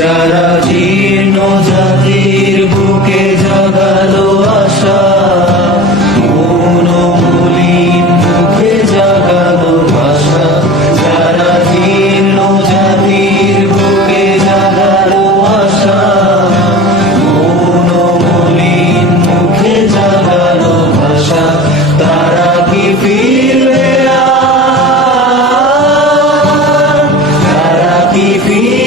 যারা জীর্ণ জাতির বুকে জাগালো আশা, মন মলিন মুখে জাগালো ভাষা। যারা জীর্ণ জাতির বুকে জাগালো আশা, মন মলিন মুখে জাগালো ভাষা। তারা কি ফিরবে আর? তারা কি ফিরবে?